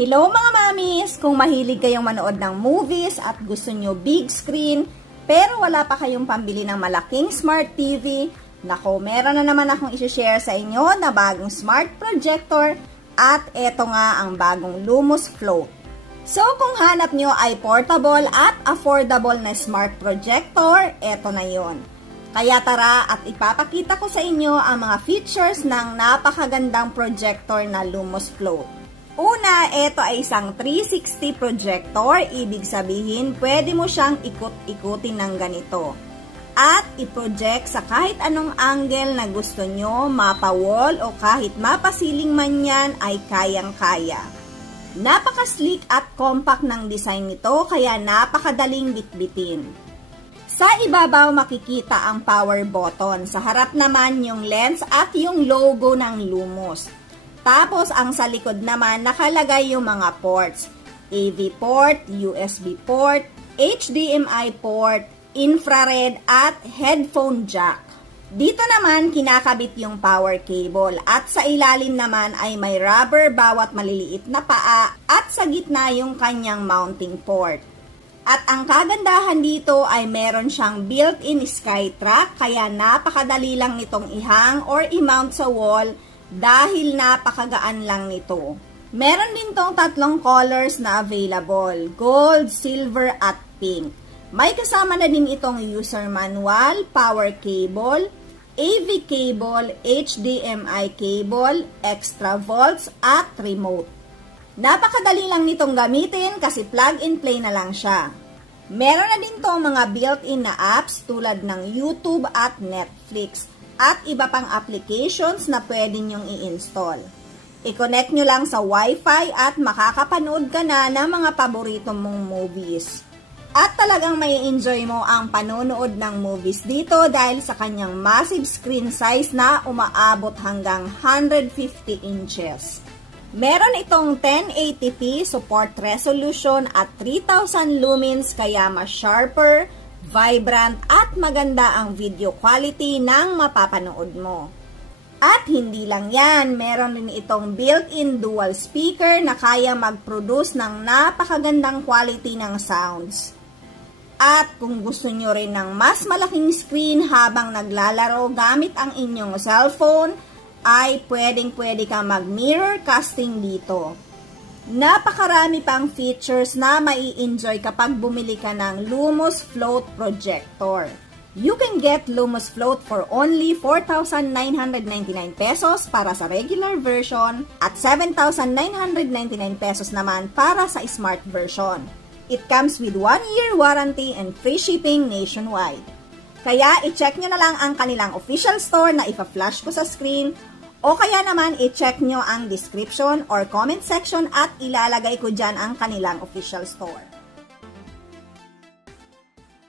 Hello mga mamis! Kung mahilig kayong manood ng movies at gusto nyo big screen, pero wala pa kayong pambili ng malaking smart TV, nako, meron na naman akong isi-share sa inyo na bagong smart projector at eto nga ang bagong Lumos Float. So kung hanap nyo ay portable at affordable na smart projector, eto na yon. Kaya tara at ipapakita ko sa inyo ang mga features ng napakagandang projector na Lumos Float. Una, ito ay isang 360 projector, ibig sabihin pwede mo siyang ikot-ikutin ng ganito. At i-project sa kahit anong angle na gusto nyo, mapa-wall o kahit mapa-ceiling man yan ay kayang-kaya. Napaka-sleek at compact ng design nito kaya napakadaling bitbitin. Sa ibabaw makikita ang power button, sa harap naman yung lens at yung logo ng Lumos. Tapos, ang sa likod naman, nakalagay yung mga ports. AV port, USB port, HDMI port, infrared, at headphone jack. Dito naman, kinakabit yung power cable. At sa ilalim naman ay may rubber bawat maliliit na paa at sa gitna yung kanyang mounting port. At ang kagandahan dito ay meron siyang built-in SkyTrack kaya napakadali lang nitong ihang or i-mount sa wall dahil napakagaan lang nito. Meron din tong tatlong colors na available, gold, silver, at pink. May kasama na din itong user manual, power cable, AV cable, HDMI cable, extra volts, at remote. Napakadali lang nitong gamitin kasi plug and play na lang siya. Meron na din tong mga built-in na apps tulad ng YouTube at Netflix at iba pang applications na pwede nyong i-install. I-connect nyo lang sa Wi-Fi at makakapanood ka na ng mga paborito mong movies. At talagang may enjoy mo ang panonood ng movies dito dahil sa kanyang massive screen size na umaabot hanggang 150 inches. Meron itong 1080p support resolution at 3000 lumens kaya mas sharper, vibrant at maganda ang video quality ng mapapanood mo. At hindi lang yan, meron din itong built-in dual speaker na kaya mag-produce ng napakagandang quality ng sounds. At kung gusto nyo rin ng mas malaking screen habang naglalaro gamit ang inyong cellphone, ay pwedeng-pwede ka mag-mirror casting dito. Napakarami pang features na mai-enjoy kapag bumili ka ng Lumos Float Projector. You can get Lumos Float for only 4,999 pesos para sa regular version at 7,999 pesos naman para sa smart version. It comes with 1-year warranty and free shipping nationwide. Kaya i-check nyo na lang ang kanilang official store na ipa-flash ko sa screen o kaya naman i-check nyo ang description or comment section at ilalagay ko dyan ang kanilang official store.